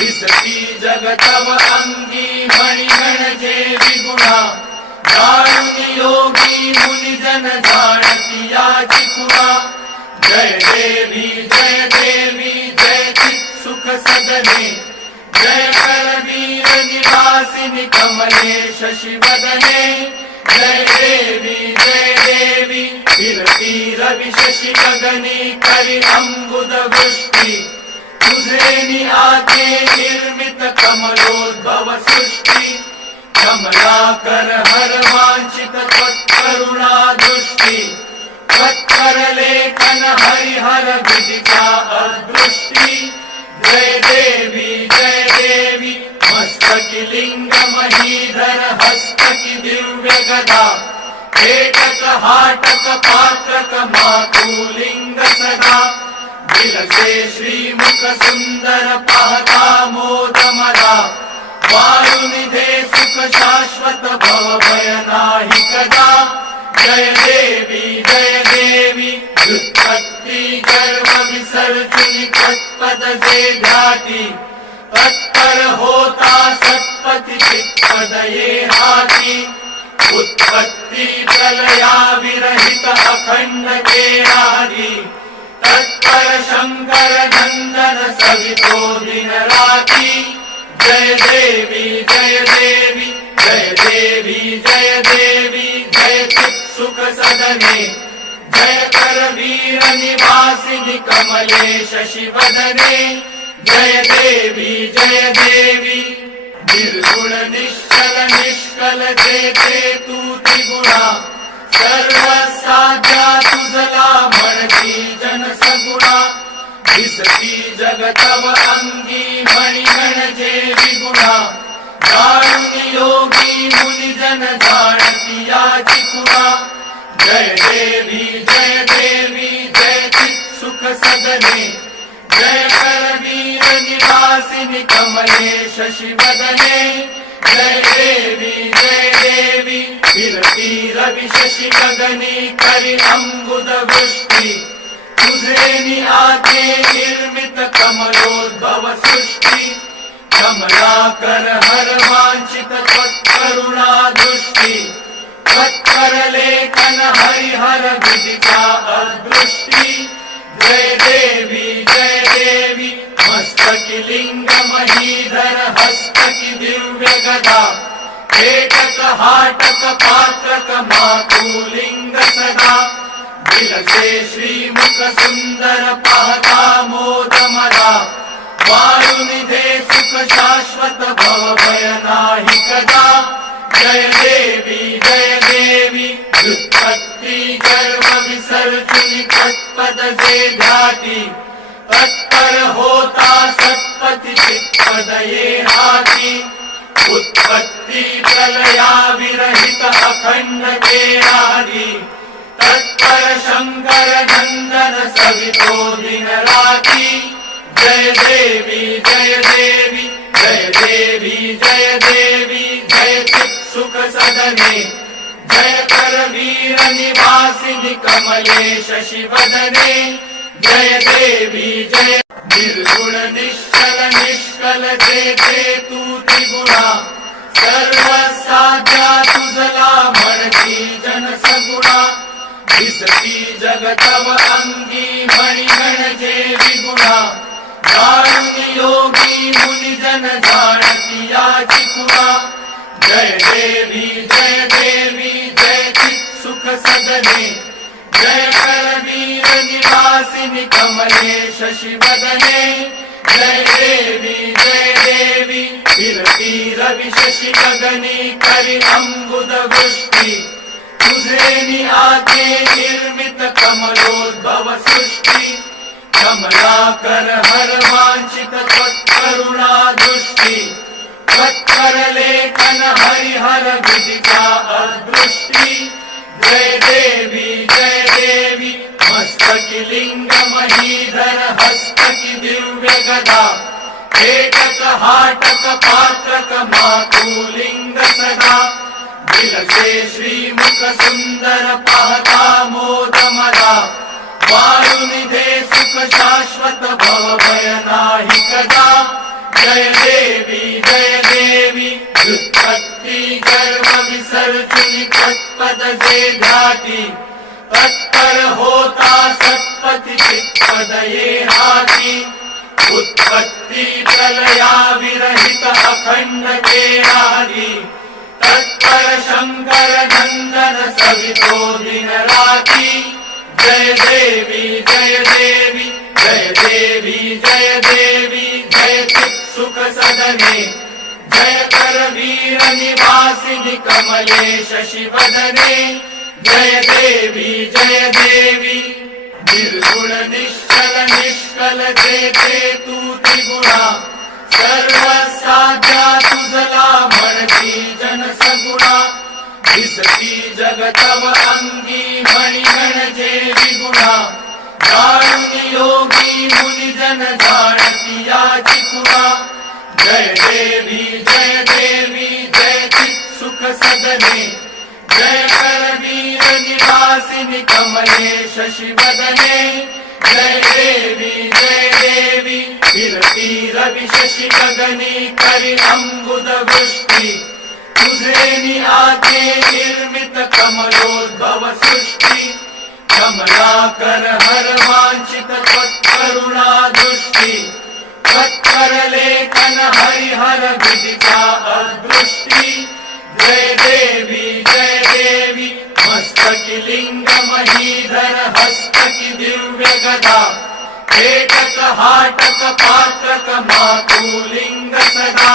जगतव अंगी मणी म्हणजे विगुणा। जाणून योगी मुनी जन जाणती याची खुणा जय देवी जय देवी जय चित सुख सदने जय करवीर निवासिनी कमले शशिवदने। जय देवी जय देवी फिरती रवि शशि गगनी करी अंबुद वृष्टी तुझे नि आते निर्मित कमलोद्भव सृष्टी। कमलाकर हर वांछित त्वत्करुणा दृष्टी। त्वत्कर लेखन हरिहर विदिता अदृष्टी। जय देवी जय देवी मस्तकी लिंग महीधर हस्तकी दिव्य गदा एकक हाटक पात्रक मातुलिंग सदा विलसे श्रीमुख सुंदर पाहता मोद मदा वायुनिधे सुख शाश्वत भव भय नाही कदा जय देवी जय देवी व्युत्पत्ती गर्भ विसर्जनी तत्पद जे ध्याती तत्पर होता सत्पति चित्पद ये हाती उत्पत्ती प्रलया विरहित अखंड केरारी तत्पर शंकर नंदन सवितो दिन राती जय देवी जय देवी जय देवी जय देवी जय चित सुख सदने जय कर वीर निवासिनी कमले शशिवदने। जय देवी जय देवी निर्गुण निष्कल जेथे तू त्रिगुणा। सर्व दिसती जगतव अंगी मणी म्हणजे विगुणा जाणून योगी मुनी जन जाणती याची खुणा जय देवी जय देवी जय सुख सदने जय करवीर निवासिनी कमले शशिवदने। जय देवी जय देवी रवि शशि करी अंबुद वृष्टी नि आते निर्मित कमलोद्भव सृष्टी। कमलाकर हर वांछित त्वत्करुणा दृष्टी। लेखन हरिहर विदिता अदृष्टी। जय देवी जय देवी मस्तकी लिंग महीधर हस्तकी दिव्य गदा। एकक हाटक पात्रक मातुलिंग सदा विलसे श्रीमुख सुंदर पाहता मोद मदा वायुनिधे सुख शाश्वत भव भय नाही कदा जय देवी जय देवी व्युत्पत्ती गर्भ विसर्जनी तत्पद जे ध्याती। तत्पर होता सत्पति चित्पद ये हाती उत्पत्ती प्रलया विरहित अखंड केरारी तत्पर नंदन सवितो जय देवी जय देवी जय देवी जय देवी जय चित सुख सदने जय कर वीर निवासिनी कमले शशिवदने। जय देवी जय निर्गुण निश्चल निष्कल जेथे तू त्रिगुणा। सर्व खुणा जय देवी जय देवी जय चित सुख सदने जय करवीर निवासिनी कमले शशिवदने जय देवी जय देवी फिरती रवि शशि गगनी करी अंबुद नि आते निर्मित कमलोद्भव सृष्टी। कमलाकर हर वांछित त्वत्करुणा दृष्टी। त्वत्कर लेखन हरिहर विदिता अदृष्टी। जय देवी जय देवी मस्तकी लिंग महीधर हस्तकी दिव्य गदा। एकक हाटक पात्रक मातुलिंग सदा श्रीमुख सुंदर पाहता शाश्वत भव भय नाही कदा जय देवी जय देवी व्युत्पत्ती गर्भ विसर्जुनी तत्पद जे घाटी। तत्पर होता सत्पति चित्पद ये हाती उत्पत्ती प्रलया जय देवी जय देवी जय देवी जय देवी जय चित् सुख सदने। जय कर वीर निवासिनि कमले शशिवदने जय देवी जय देवी निर्गुण निश्चल निष्कल जेते तू त्रिगुणा। सर्व साध्या तुझला म्हणती जन दिसती जगतव अंगी मणिगण जे विगुणा जाणून योगी मुनी जन याची कुणा जय देवी जय देवी जय चित् सुख सदने। जय करवीर निवासिनि कमले शशिवदने जय देवी जय देवी विरती रवि शशि गगनी करि अम्बुद वृष्टि तुझे नि आते निर्मित कमलोद्भव सृष्टि। कमलाकर हर वांछित त्वत्करुणा दृष्टि। त्वत्कर लेखन हरिहर विदिता अदृष्टि। जय देवी जय देवी मस्तकी लिंग महीधर हस्तकी दिव्य गदा। एकक हाटक पात्रक मातुलिंग सदा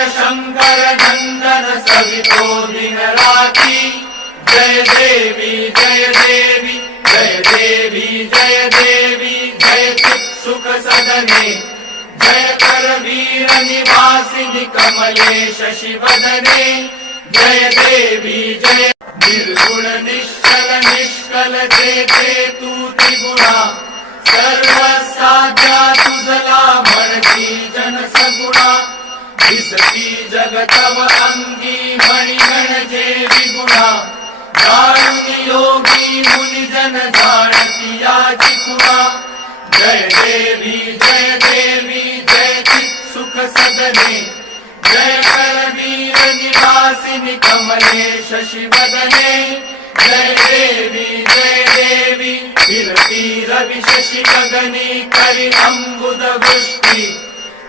आदि तत्पर शंकर नंदन सवितो दिन राती जय देवी जय देवी जय देवी जय देवी जय सुख सदने जय कर वीर कमले शशिवदने। जय देवी जय निर्गुण निश्चल निष्कल जेते तू त्रिगुणा। सर्व तुझला म्हणती जन दिसती जगतव अंगी मणिगण जे विगुणा। जाणून योगी मुनी जन जाणती याची कुणा जय देवी जय देवी जय चित् सुख सदने। जय करवीर निवासिनि देवी शशि गगनी करि अम्बुद वृष्टि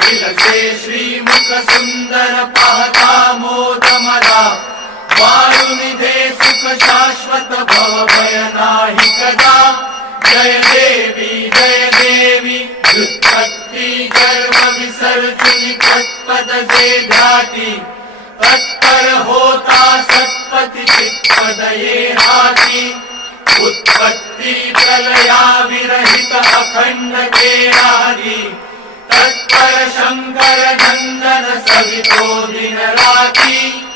श्रीमुख सुन्दर पहता मोदमदाय कदा जय देवी जय देविसर्चिषे भाति तत्पर होता सप्पति चित्पदये हा उत्पत्ति प्रलया विरहित अखण्ड के हारि तत्पर शङ्कर नन्दन सवितो दिनराति